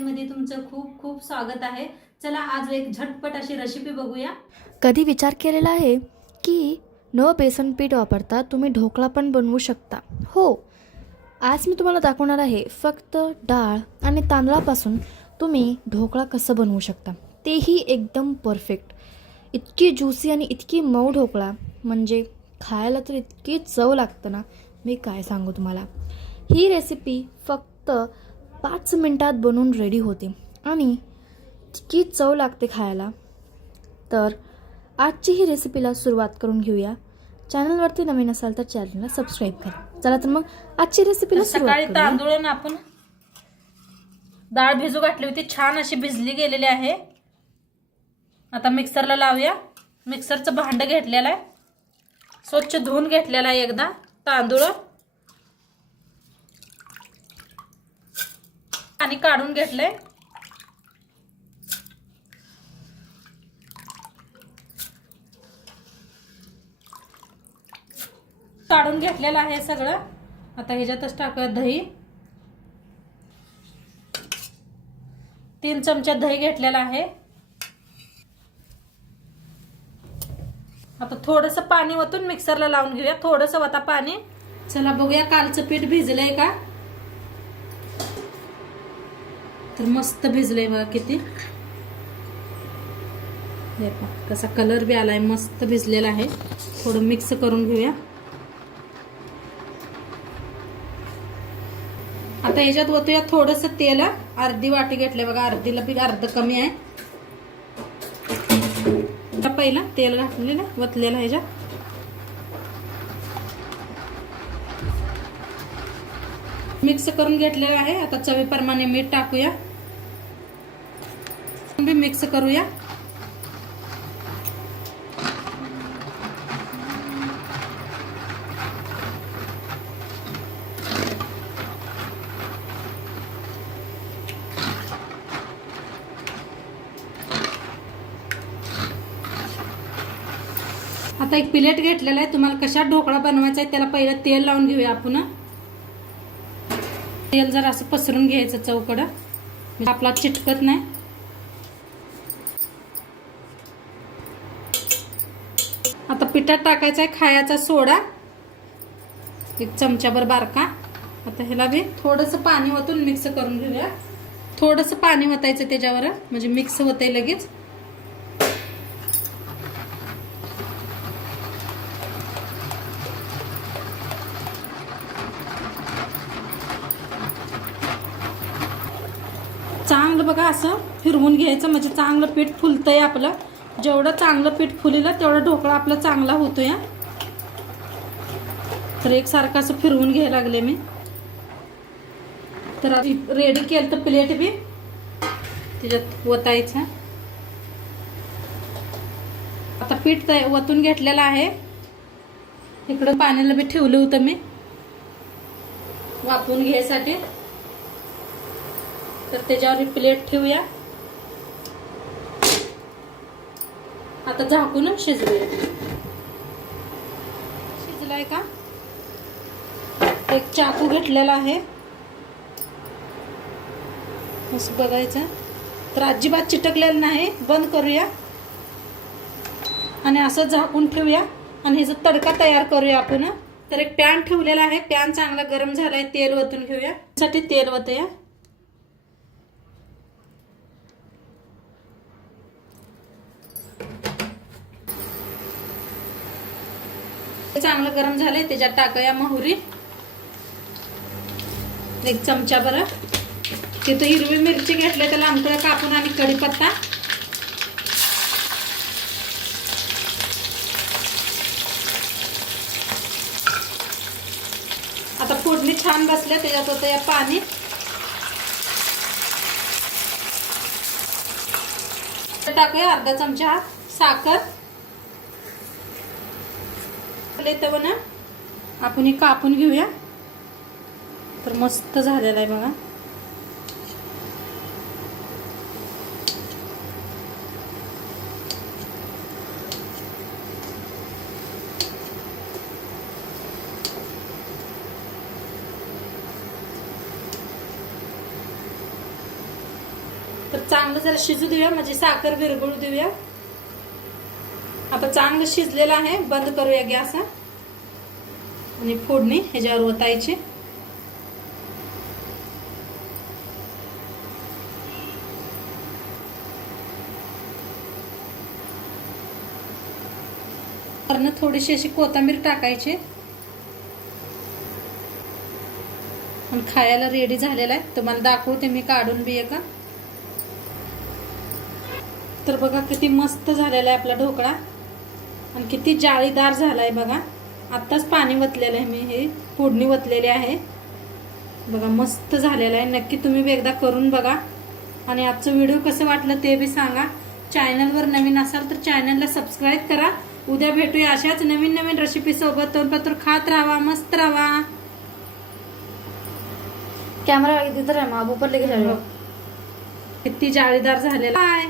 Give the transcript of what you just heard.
मध्ये तुमचं खूप खूप स्वागत आहे। चला आज एक झटपट अशी रेसिपी बघूया। कधी विचार केलेला आहे की न बेसन पीठ वापरता तुम्ही ढोकळा पण बनवू शकता? हो, आज मी तुम्हाला दाखवणार आहे फक्त डाळ आणि तांदळापासून तुम्ही ढोकळा कसं बनवू शकता, तेही एकदम परफेक्ट। इतकी ज्युसी आणि इतकी मऊ ढोकळा म्हणजे खायला तर इतकी चव लागतं ना, मी काय सांगू तुम्हाला। ही रेसिपी फक्त 5 मिनिटात बनवून रेडी होते आणि इतकी चव लागते खायला। तर आजची ही रेसिपीला सुरुवात करून घेऊया। चॅनलवरती नवीन असाल तर चॅनलला सबस्क्राईब करा। चला तर मग आजची रेसिपीला सुरुवात सकाळी करूया। तांदूळ आपण डाळ भिजू घातली होती, छान अशी भिजली गेलेली आहे। आता मिक्सरला लावूया। मिक्सरचं भांड घेतलेलं आहे, स्वच्छ धुवून घेतलेलं आहे एकदा तांदूळ आणि काढून घेतलंय। काढून घेतलेलं आहे सगळं। आता ह्याच्यातच टाकूया दही, 3 चमचे दही घेतलेला आहे। आता थोडंसं पाणी ओतून मिक्सरला लावून घेऊया, थोडंसं वता पाणी। चला बघूया कालचं पीठ भिजलंय का। तर मस्त भिजलंय बघा किती, हे पहा कसा कलर बी आलाय, मस्त भिजलेला आहे। थोडं मिक्स करून घेऊया। आता ह्याच्यात ओतूया थोडंसं तेल, अर्धी वाटी घेतले बघा, अर्धीला बी अर्ध कमी आहे। आता पहिला तेल घातलेलं वतलेलं ह्याच्यात, मिक्स करून घेतलेलं आहे। आता चवीप्रमाणे मीठ टाकूया, मिक्स करूया। आता एक प्लेट घेतलेला आहे, तुम्हाला कशा ढोकळा बनवायचा आहे त्याला पहिलं तेल लावून घेऊया आपण। तेल जर असं पसरून घ्यायचं चौकडं, म्हणजे आपला चिटकत नाही। आता पिठात टाकायचा आहे खायचा सोडा, 1 चमचाभर बारका। आता ह्याला बी थोडंसं पाणी ओतून मिक्स करून घेऊया। थोडंसं पाणी ओतायचं त्याच्यावर, म्हणजे मिक्स होतंय लगेच। चांगलं बघा असं फिरवून घ्यायचं, म्हणजे चांगलं पीठ फुलतंय आपलं। जेवढं चांगलं पीठ फुलेलं तेवढा ढोकळा आपला चांगला होतोय। तर एकसारखं असं फिरवून घ्यायला लागले मी। तर रेडी केलं तर प्लेट बी त्याच्यात ओतायचं। आता पीठ ओतून घेतलेलं आहे, इकडं पाण्याला बी ठेवलं होतं मी वाफवून घ्यायसाठी। तर त्याच्यावर प्लेट ठेवूया। आता झाकून शिजवूया। शिजलाय का, एक चाकू घेतलेला आहे, असं बघायचं। तर अजिबात चिटकलेलं नाही, बंद करूया आणि असं झाकून ठेवूया आणि ह्याचा तडका तयार करूया आपण। तर एक पॅन ठेवलेला आहे, पॅन चांगला गरम झालाय, तेल ओतून घेऊया। त्यासाठी तेल ओतूया। चांगलं गरम झालंय, त्याच्यात टाकूया मोहरी 1 चमचा भर। तिथं हिरवी मिरची घेतली त्याला आमच्या कापून, आणि कढीपत्ता। आता फोडणी छान बसल्या, त्याच्यात होतं या पाणी। टाकूया अर्धा चमचा साखर। तर ना आपण हे कापून घेऊया। तर मस्त झालेला आहे बघा। तर चांगलं जरा शिजू देऊया, म्हणजे साखर विरघळू देऊया. आता चांगलं शिजलेलं आहे. बंद करूया गॅस आणि फोडणी ह्याच्यावर ओतायची. वरनं थोडीशी अशी कोथिंबीर टाकायची. आणि खायला रेडी झालेला आहे. तुम्हाला दाखवते मी काढून बी का. तर बघा किती मस्त झालेला आहे आपला ढोकळा आणि किती जाळीदार झालाय बघा. आत्ताच पाणी वतलेलं आहे, मी हे फोडणी वतलेली आहे बघा. मस्त झालेला आहे. नक्की तुम्ही बी एकदा करून बघा आणि आजचं व्हिडिओ कसं वाटलं ते बी सांगा. चॅनलवर नवीन असाल तर चॅनलला सबस्क्राईब करा. उद्या भेटूया अशाच नवीन नवीन रेसिपी सोबत. तोपर्यंत खात राहा, मस्त राहा. कैमरा इधर है माँ, ऊपर लेके चलो. किती जाळीदार झालेला आहे.